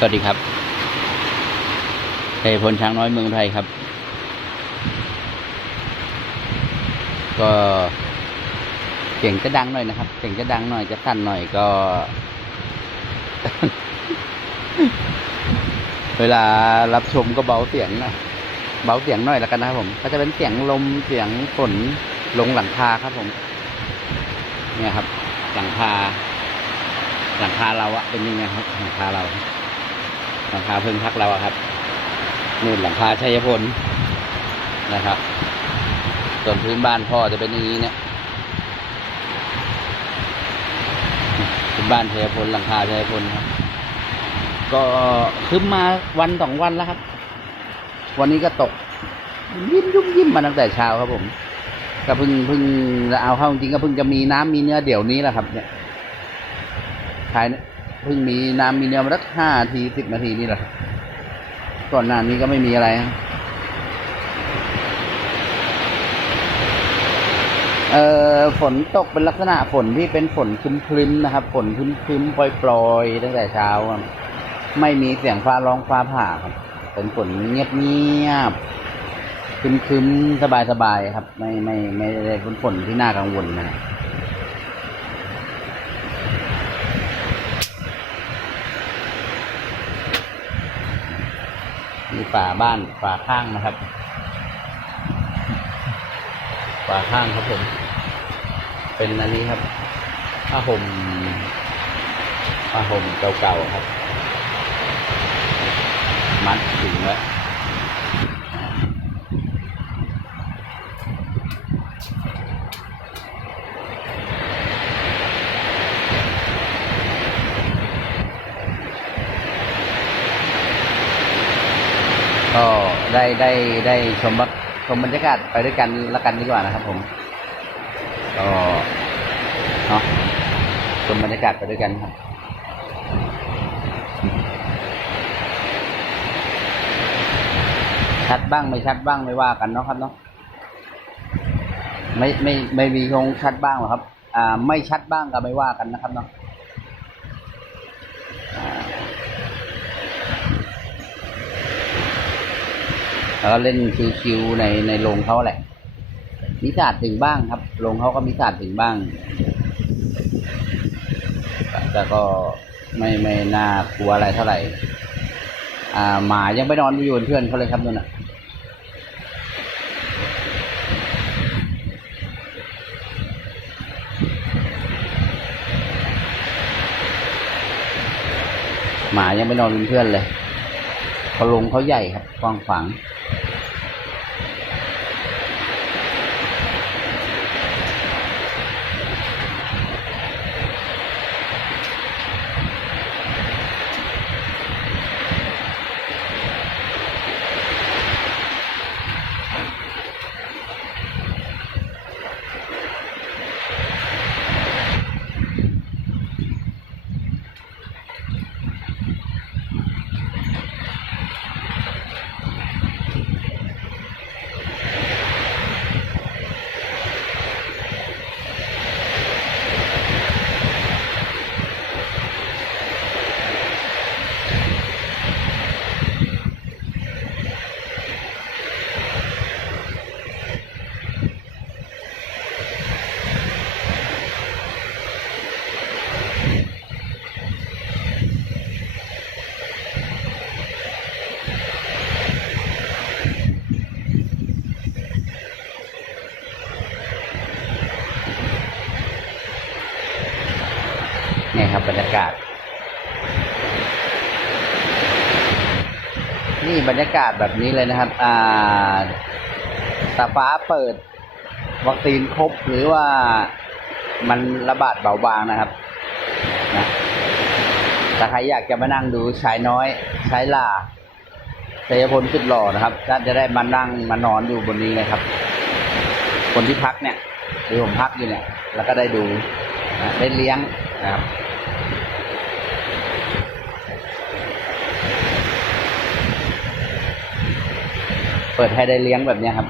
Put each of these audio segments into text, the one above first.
สวัสดีครับเอยพลช้างน้อยเมืองไทยครับ ก็เสียงจะดังหน่อยนะครับเสียงจะดังหน่อยจะสั่นหน่อยก็ เวลารับชมก็เบาเสียงนะเบาเสียงหน่อยแล้วกันนะครับผม ก็จะเป็นเสียงลมเสียงฝนลงหลังคาครับผม เนี่ยครับ หลังคา หลังคาเราอะเป็นยังไงครับ หลังคาเรา หลังคาเพิ่งพักเราอะครับนู่นหลังคาชัยพลนะครับ ส่วนพื้นบ้านพ่อจะเป็นอย่างนี้เนี่ยพื้นบ้านชัยพลหลังคาชัยพลครับ ก็คืมมาวันสองวันแล้วครับ วันนี้ก็ตก ยิ้มยุ่มยิ้มมาตั้งแต่เช้าครับผมก็เพิ่งเพิ่งจะเอาเข้าจริงก็เพิ่งจะมีน้ำมีเนื้อเดี๋ยวนี้แหละครับ เนี่ยภายในเพิ่งมีน้ำมีเนื้อมาสักห้านาทีสิบนาทีนี่แหละก่อนหน้านี้ก็ไม่มีอะไรเอ่อฝนตกเป็นลักษณะฝนที่เป็นฝนครึ้มๆนะครับ ฝนครึ้มๆปล่อยๆตั้งแต่เช้าครับไม่มีเสียงฟ้าร้องฟ้าผ่าครับเป็นฝนเงียบๆครึ้มๆสบายๆครับ ไม่ไม่ไม่ได้เป็นฝนที่น่ากังวลนะครับ มีฝาบ้านฝาข้างนะครับฝาข้างครับผม เป็นอันนี้ครับผ้าห่มผ้าห่มเก่าๆครับ มัดถึงแล้วก็ ได้ได้ได้ชมบชมบรรยากาศไปด้วยกันละกันดีกว่านะครับ ผมก็เนาะชมบรรยากาศไปด้วยกันครับชัดบ้างไม่ชัดบ้างไม่ว่ากันเนาะครับเนาะไม่ไม่ไม่มีคงชัดบ้างหรอกครับ อ่า ไม่ชัดบ้างก็ไม่ว่ากันนะครับเนาะ แล้วก็เล่นชิวๆในในโรงเขาแหละ มีศาสตร์ถึงบ้างครับโรงเขาก็มีศาสตร์ถึงบ้าง แต่ก็ไม่ไม่น่ากลัวอะไรเท่าไหร่ อ่าหมายังไปนอนอยู่เป็นเพื่อนเขาเลยครับนั่นน่ะหมายังไปนอนเป็นเพื่อนเลยเขาลงเขาใหญ่ครับกว้างขวาง บรรยากาศ นี่บรรยากาศแบบนี้เลยนะครับ อ่าตาฟ้าเปิด วัคซีนครบหรือว่ามันระบาดเบาบางนะครับนะถ้าใครอยากจะมานั่งดูชายน้อยชายล่าชัยพลสุดหล่อนะครับท่านจะได้มานั่งมานอนอยู่บนนี้เลยครับ คนที่พักเนี่ยหรือผมพักอยู่เนี่ย แล้วก็ได้ดูนะได้เลี้ยงนะครับ เปิดให้ได้เลี้ยงแบบนี้ครับ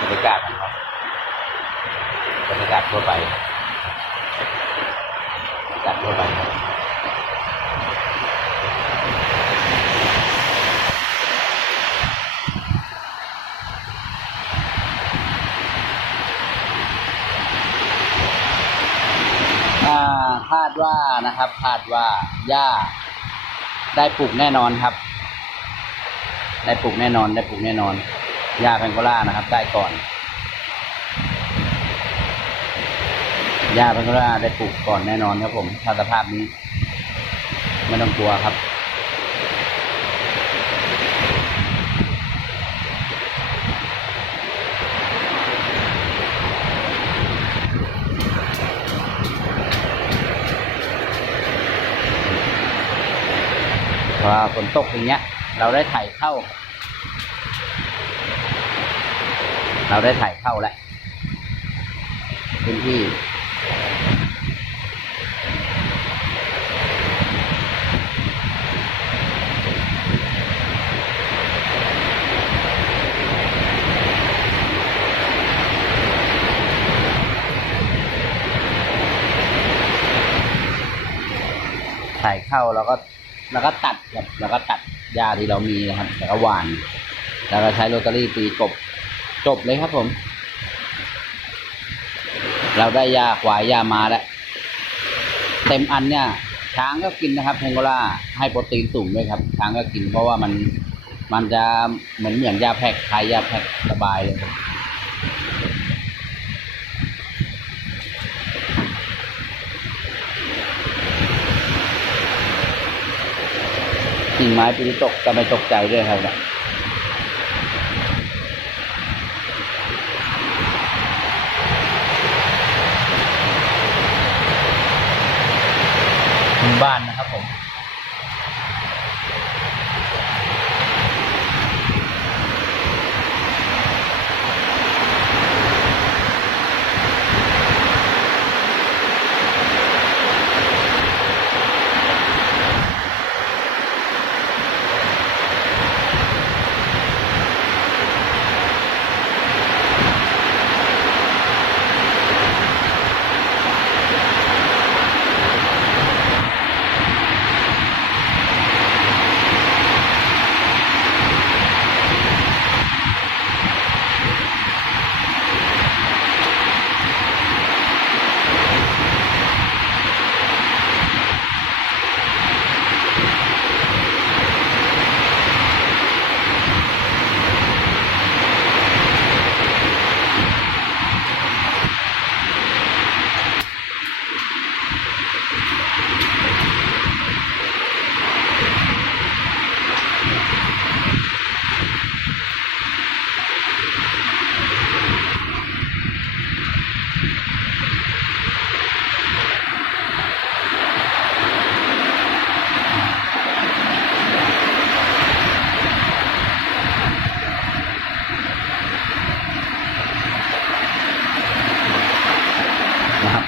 บรรยากาศของเขาบรรยากาศทั่วไป บรรยากาไปคาคาดว่านะครับคาดว่าหญ้าได้ปลูกแน่นอนครับ ได้ปลูกแน่นอน ได้ปลูกแน่นอนหญ้าแพงโกล่านะครับ ได้ก่อน หญ้าแพงโกล่าได้ปลูกก่อนแน่นอนครับผมถ้าสภาพนี้ ไม่ต้องกลัวครับ พอฝนตกอย่างเงี้ย เราได้ถ่ายเข้า เราได้ถ่ายเข้าแล้วพื้นที่ายเข้าแล้วก็แล้วก็ตัดครับแล้วก็ตัดหญ้าที่เรามีนะครับแล้วก็หวาน แล้วก็ใช้โรตารี่ตีกบจบเลยครับผม เราได้ยาควายยามาแล้วเต็มอันเนี่ย ช้างก็กินนะครับเพงโกล่าให้โปรตีนสูงด้วยครับ ช้างก็กินเพราะว่ามันมันจะเหมือนเหมือนยาแพกคล้ายยาแพกสบายเลยครับ กิ่งไม้ปีตกก็ไม่ตกใจด้วยครับเนี่ยบ้านนะ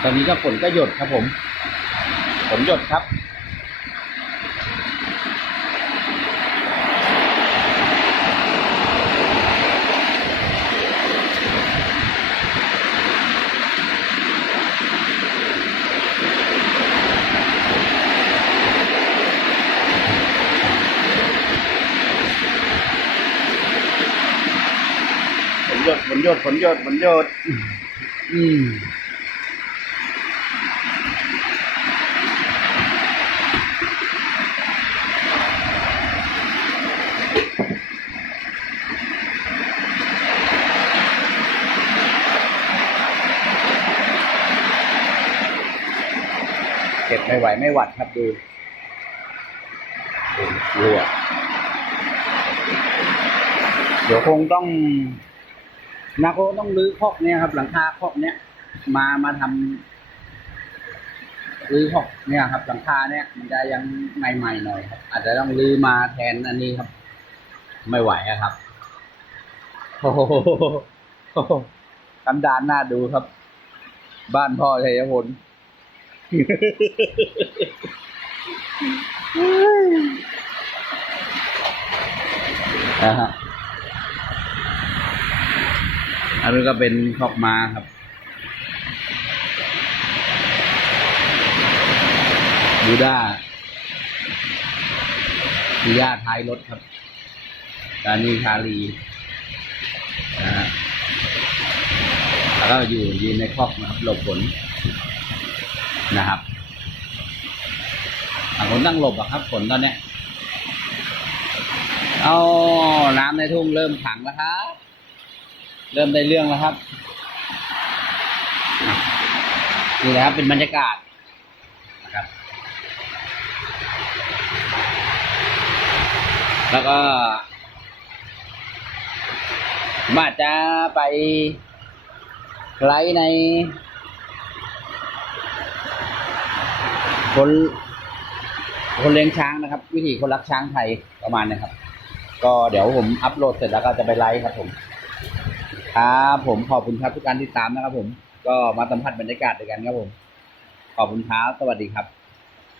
ตอนนี้ก็ฝนก็หยดครับผมฝนหยดครับฝนหยดฝนหยดฝนหยดฝนหยดอืม ไม่ไหวไม่หวัดครับดูดูรั่วเดี๋ยวคงต้องนาโคต้องรื้อคอกเนี่ยครับ หลังคาคอกเนี้ยมามาทำรื้อคอกเนี่ยครับ หลังคาเนี่ยมันจะยังใหม่ๆหน่อยครับ อาจจะต้องรื้อมาแทนอันนี้ครับ ไม่ไหวอะครับโอ้โหกันดานหน้าดูครับ บ้านพ่อชัยพล นะฮะอันนี้ก็เป็นคอกมาครับ บูด้าบูย่าท้ายรถครับดานีชาลีนะฮะแล้วก็อยู่ยืนในคอกนะครับหลบฝน นะครับฝนตั้งหลบอะครับฝนตอนนี้เอาน้ำในทุ่งเริ่มขังแล้วครับ เริ่มได้เรื่องแล้วครับอะนี่นะครับเป็นบรรยากาศนะครับ แล้วก็มอาจจะไปไลฟ์ใน คน คนเลี้ยงช้างนะครับ วิธีคนรักช้างไทยประมาณนะครับ ก็เดี๋ยวผมอัพโหลดเสร็จแล้วก็จะไปไลฟ์ครับผมครับผมขอบคุณครับทุกการติดตามนะครับ ผม ก็มาสัมผัสบรรยากาศด้วยกันครับผม ขอบคุณครับสวัสดีครับ